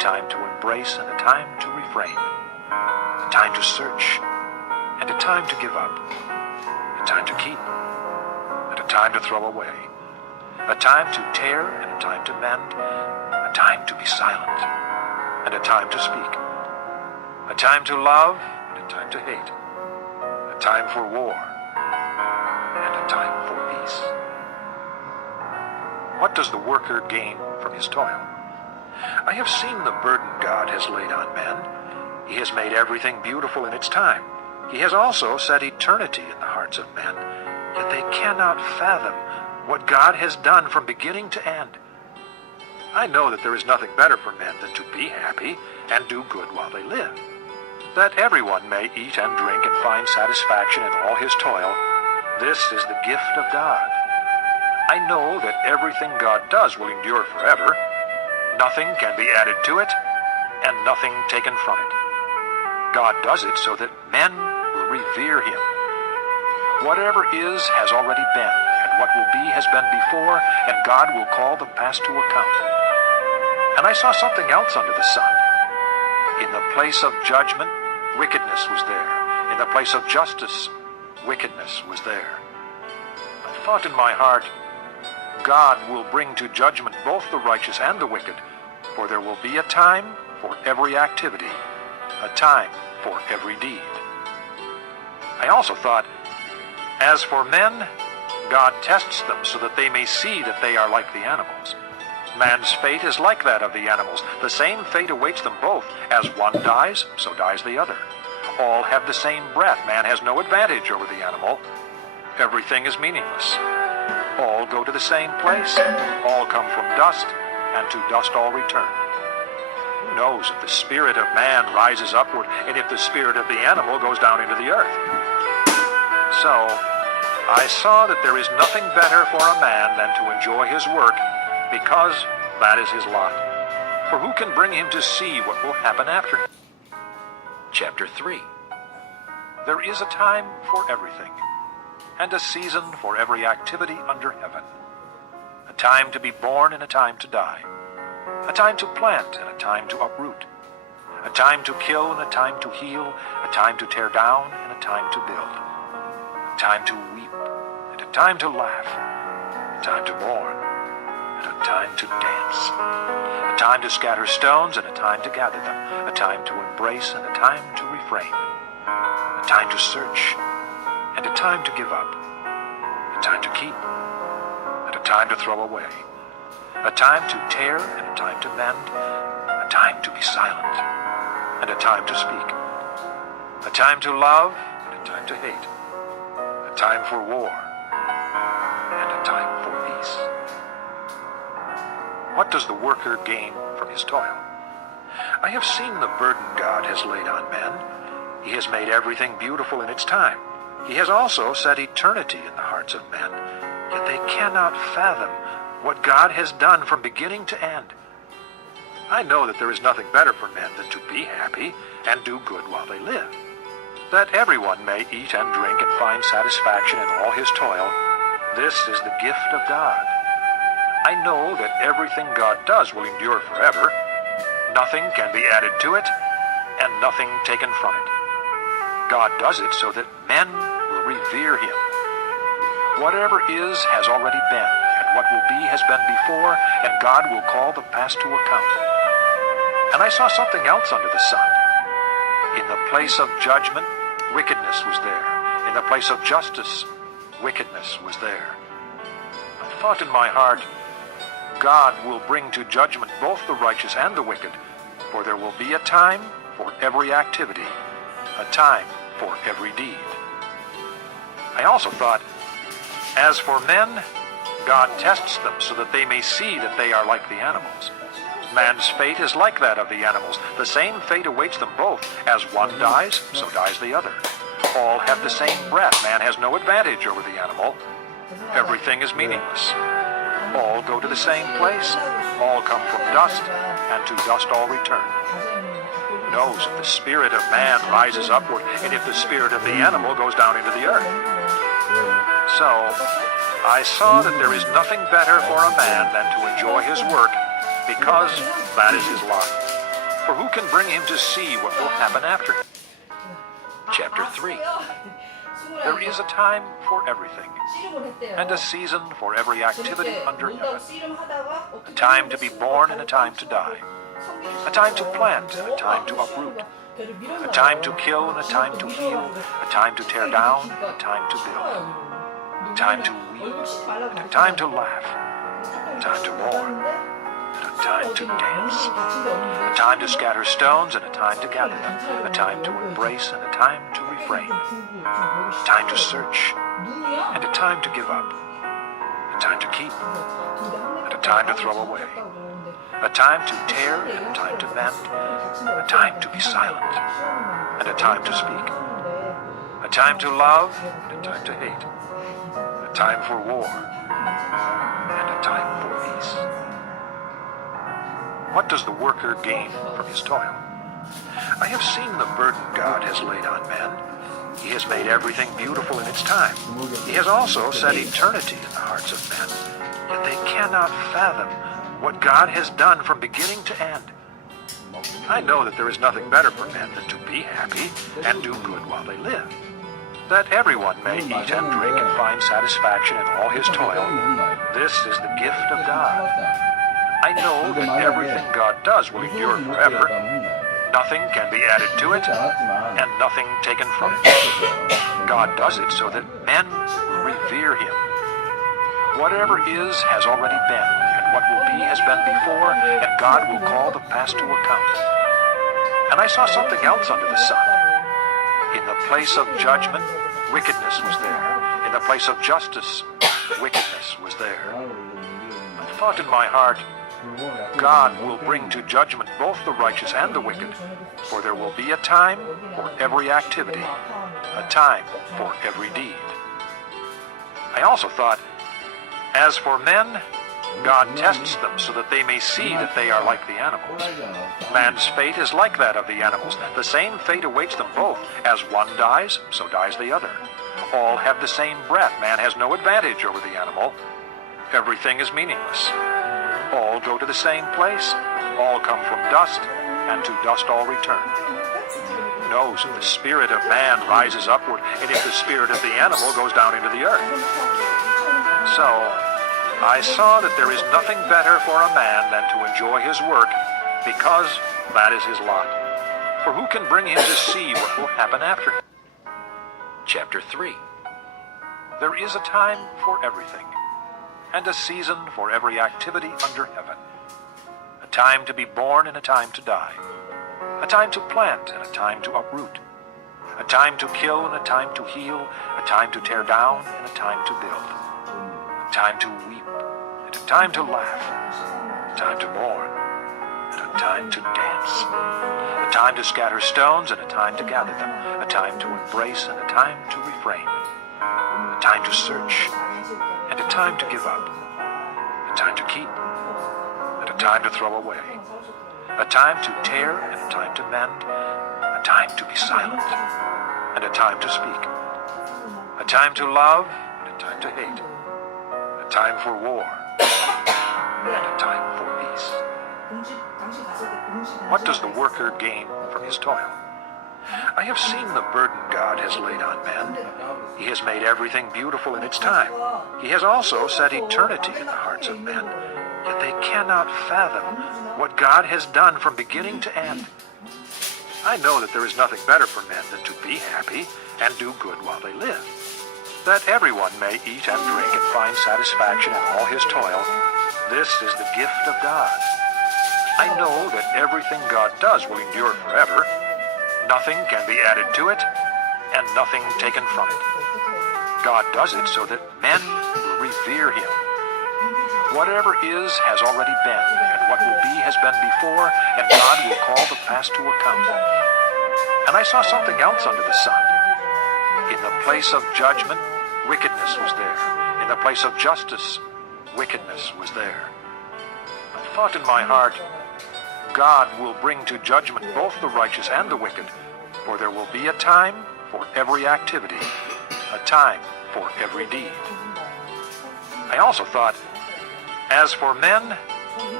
time to embrace and a time to refrain, a time to search and a time to give up, a time to keep and a time to throw away, a time to tear and a time to mend, a time to be silent and a time to speak, a time to love and a time to hate, a time for war and a time for peace. What does the worker gain from his toil? I have seen the burden God has laid on men. He has made everything beautiful in its time. He has also set eternity in the hearts of men, yet they cannot fathom what God has done from beginning to end. I know that there is nothing better for men than to be happy and do good while they live, that everyone may eat and drink and find satisfaction in all his toil. This is the gift of God. I know that everything God does will endure forever. Nothing can be added to it, and nothing taken from it. God does it so that men will revere him. Whatever is has already been, and what will be has been before, and God will call the past to account. And I saw something else under the sun. In the place of judgment, wickedness was there. In the place of justice, wickedness was there. I thought in my heart, God will bring to judgment both the righteous and the wicked, for there will be a time for every activity, a time for every deed. I also thought, as for men, God tests them so that they may see that they are like the animals. Man's fate is like that of the animals. The same fate awaits them both. As one dies, so dies the other. All have the same breath. Man has no advantage over the animal. Everything is meaningless. All go to the same place. All come from dust, and to dust all return. Who knows if the spirit of man rises upward, and if the spirit of the animal goes down into the earth? So, I saw that there is nothing better for a man than to enjoy his work, because that is his lot. For who can bring him to see what will happen after him? Chapter 3. There is a time for everything, and a season for every activity under heaven. A time to be born and a time to die. A time to plant and a time to uproot. A time to kill and a time to heal. A time to tear down and a time to build. A time to weep and a time to laugh. A time to mourn and a time to dance. A time to scatter stones and a time to gather them. A time to embrace and a time to refrain. A time to search and a time to give up. A time to keep and a time to throw away. A time to tear and a time to mend. A time to be silent and a time to speak. A time to love and a time to hate. A time for war and a time for peace. What does the worker gain from his toil? I have seen the burden God has laid on men. He has made everything beautiful in its time. He has also set eternity in the hearts of men, yet they cannot fathom what God has done from beginning to end. I know that there is nothing better for men than to be happy and do good while they live, that everyone may eat and drink and find satisfaction in all his toil. This is the gift of God. I know that everything God does will endure forever. Nothing can be added to it, and nothing taken from it. God does it so that men will revere him. Whatever is has already been, and what will be has been before, and God will call the past to account. And I saw something else under the sun. In the place of judgment, wickedness was there. In the place of justice, wickedness was there. I thought in my heart, God will bring to judgment both the righteous and the wicked, for there will be a time for every activity, a time for every deed. I also thought, as for men, God tests them so that they may see that they are like the animals. Man's fate is like that of the animals. The same fate awaits them both. As one dies, so dies the other. All have the same breath. Man has no advantage over the animal. Everything is meaningless. All go to the same place. All come from dust, and to dust all return. Who knows if the spirit of man rises upward, and if the spirit of the animal goes down into the earth? So, I saw that there is nothing better for a man than to enjoy his work, because that is his lot. For who can bring him to see what will happen after? Chapter 3. There is a time for everything, and a season for every activity under heaven. A time to be born and a time to die. A time to plant and a time to uproot. A time to kill and a time to heal. A time to tear down and a time to build. A time to weep and a time to laugh. A time to mourn and a time to dance. A time to scatter stones and a time to gather them. A time to embrace and a time to refrain. A time to search and a time to give up. A time to keep and a time to throw away. A time to tear and a time to mend. A time to be silent and a time to speak. A time to love and a time to hate. A time for war and a time for peace. What does the worker gain from his toil? I have seen the burden God has laid on men. He has made everything beautiful in its time. He has also set eternity in the hearts of men. Yet they cannot fathom what God has done from beginning to end. I know that there is nothing better for men than to be happy and do good while they live, that everyone may eat and drink and find satisfaction in all his toil. This is the gift of God. I know that everything God does will endure forever. Nothing can be added to it, and nothing taken from it. God does it so that men revere him. Whatever is has already been, and what will be has been before, and God will call the past to account. And I saw something else under the sun. In the place of judgment, wickedness was there. In the place of justice, wickedness was there. I thought in my heart, God will bring to judgment both the righteous and the wicked, for there will be a time for every activity, a time for every deed. I also thought, as for men, God tests them so that they may see that they are like the animals. Man's fate is like that of the animals. The same fate awaits them both. As one dies, so dies the other. All have the same breath. Man has no advantage over the animal. Everything is meaningless. All go to the same place. All come from dust, and to dust all return. Who knows if the spirit of man rises upward, and if the spirit of the animal goes down into the earth? So, I saw that there is nothing better for a man than to enjoy his work, because that is his lot. For who can bring him to see what will happen after? Chapter 3. There is a time for everything, and a season for every activity under heaven. A time to be born and a time to die. A time to plant and a time to uproot. A time to kill and a time to heal. A time to tear down and a time to build. A time to weep and a time to laugh. A time to mourn and a time to dance. A time to scatter stones and a time to gather them. A time to embrace and a time to refrain. A time to search and a time to give up. A time to keep and a time to throw away. A time to tear and a time to mend. A time to be silent and a time to speak. A time to love and a time to hate. A time for war and a time for peace. What does the worker gain from his toil? I have seen the burden God has laid on men. He has made everything beautiful in its time. He has also set eternity in the hearts of men. Yet they cannot fathom what God has done from beginning to end. I know that there is nothing better for men than to be happy and do good while they live, that everyone may eat and drink and find satisfaction in all his toil. This is the gift of God. I know that everything God does will endure forever. Nothing can be added to it, and nothing taken from it. God does it so that men revere him. Whatever is has already been, and what will be has been before, and God will call the past to account. And I saw something else under the sun. In the place of judgment, wickedness was there. In the place of justice, wickedness was there. I thought in my heart, God will bring to judgment both the righteous and the wicked, for there will be a time for every activity, a time for every deed. I also thought, as for men,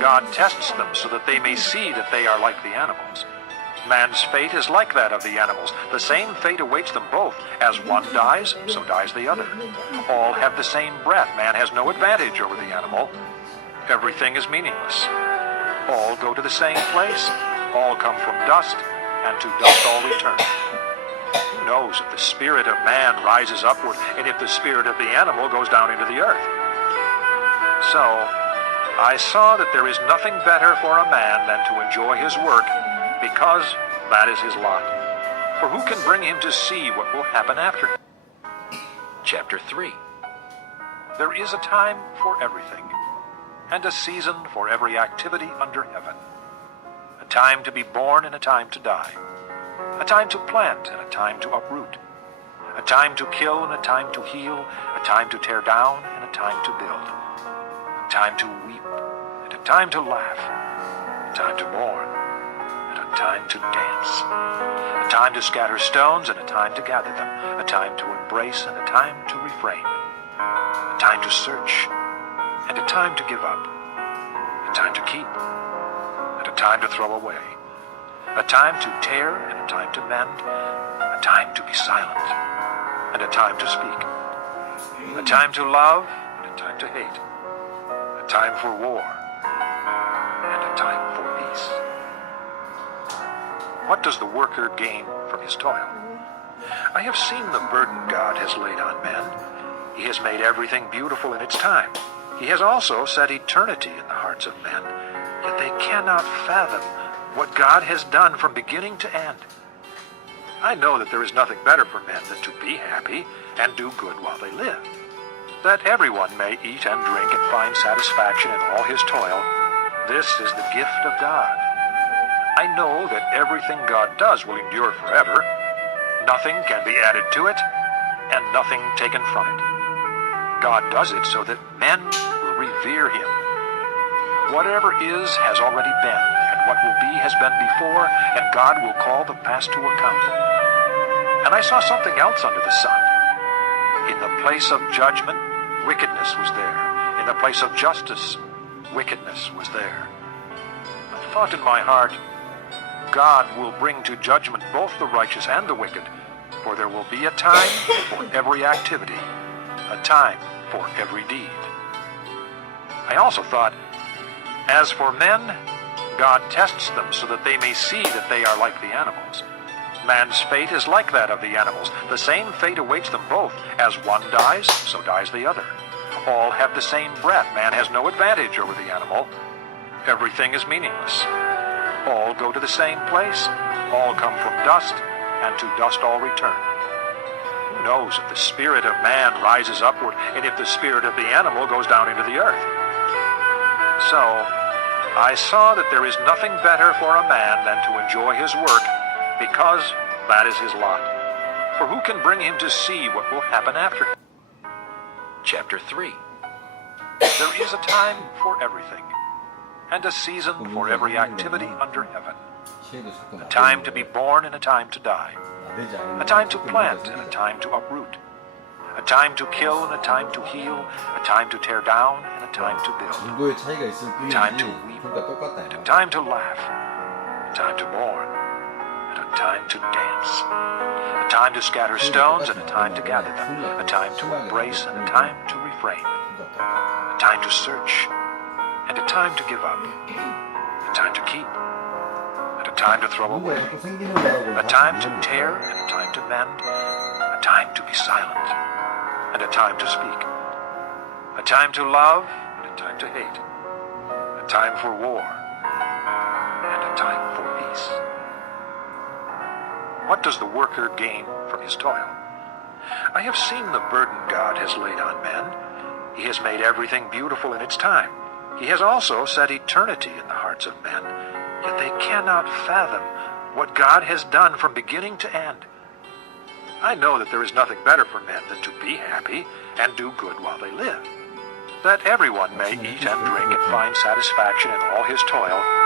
God tests them so that they may see that they are like the animals. Man's fate is like that of the animals. The same fate awaits them both. As one dies, so dies the other. All have the same breath. Man has no advantage over the animal. Everything is meaningless. All go to the same place. All come from dust, and to dust all return. Who knows if the spirit of man rises upward, and if the spirit of the animal goes down into the earth? So, I saw that there is nothing better for a man than to enjoy his work, because that is his lot. For who can bring him to see what will happen after? Chapter 3. There is a time for everything, and a season for every activity under heaven. A time to be born and a time to die. A time to plant and a time to uproot. A time to kill and a time to heal. A time to tear down and a time to build. A time to weep and a time to laugh. A time to mourn and a time to dance. A time to scatter stones and a time to gather them. A time to embrace and a time to refrain. A time to search and a time to give up. A time to keep and a time to throw away. A time to tear and a time to mend. A time to be silent and a time to speak. A time to love and a time to hate. A time for war and a time for peace. What does the worker gain from his toil? I have seen the burden God has laid on men. He has made everything beautiful in its time. He has also set eternity in the hearts of men, yet they cannot fathom what God has done from beginning to end. I know that there is nothing better for men than to be happy and do good while they live, that everyone may eat and drink and find satisfaction in all his toil. This is the gift of God. I know that everything God does will endure forever. Nothing can be added to it, and nothing taken from it. God does it so that men will revere him. Whatever is has already been, and what will be has been before, and God will call the past to account. And I saw something else under the sun. In the place of judgment, wickedness was there. In the place of justice, wickedness was there. I thought in my heart, God will bring to judgment both the righteous and the wicked, for there will be a time for every activity, a time for every deed. I also thought, as for men, God tests them so that they may see that they are like the animals. Man's fate is like that of the animals. The same fate awaits them both. As one dies, so dies the other. All have the same breath. Man has no advantage over the animal. Everything is meaningless. All go to the same place. All come from dust, and to dust all return. Who knows if the spirit of man rises upward, and if the spirit of the animal goes down into the earth? So, I saw that there is nothing better for a man than to enjoy his work, because that is his lot. For who can bring him to see what will happen after? Chapter 3. There is a time for everything, and a season for every activity under heaven. A time to be born and a time to die. A time to plant and a time to uproot. A time to kill and a time to heal. A time to tear down and a time to build. A time to weep and a time to laugh. A time to mourn and a time to dance. A time to scatter stones and a time to gather them. A time to embrace and a time to refrain. A time to search and a time to give up. A time to keep and a time to throw away. A time to tear and a time to mend. A time to be silent and a time to speak. A time to love and a time to hate. A time for war and a time for peace. What does the worker gain from his toil? I have seen the burden God has laid on men. He has made everything beautiful in its time. He has also set eternity in the hearts of men, yet they cannot fathom what God has done from beginning to end. I know that there is nothing better for men than to be happy and do good while they live, that everyone may eat and drink and find satisfaction in all his toil.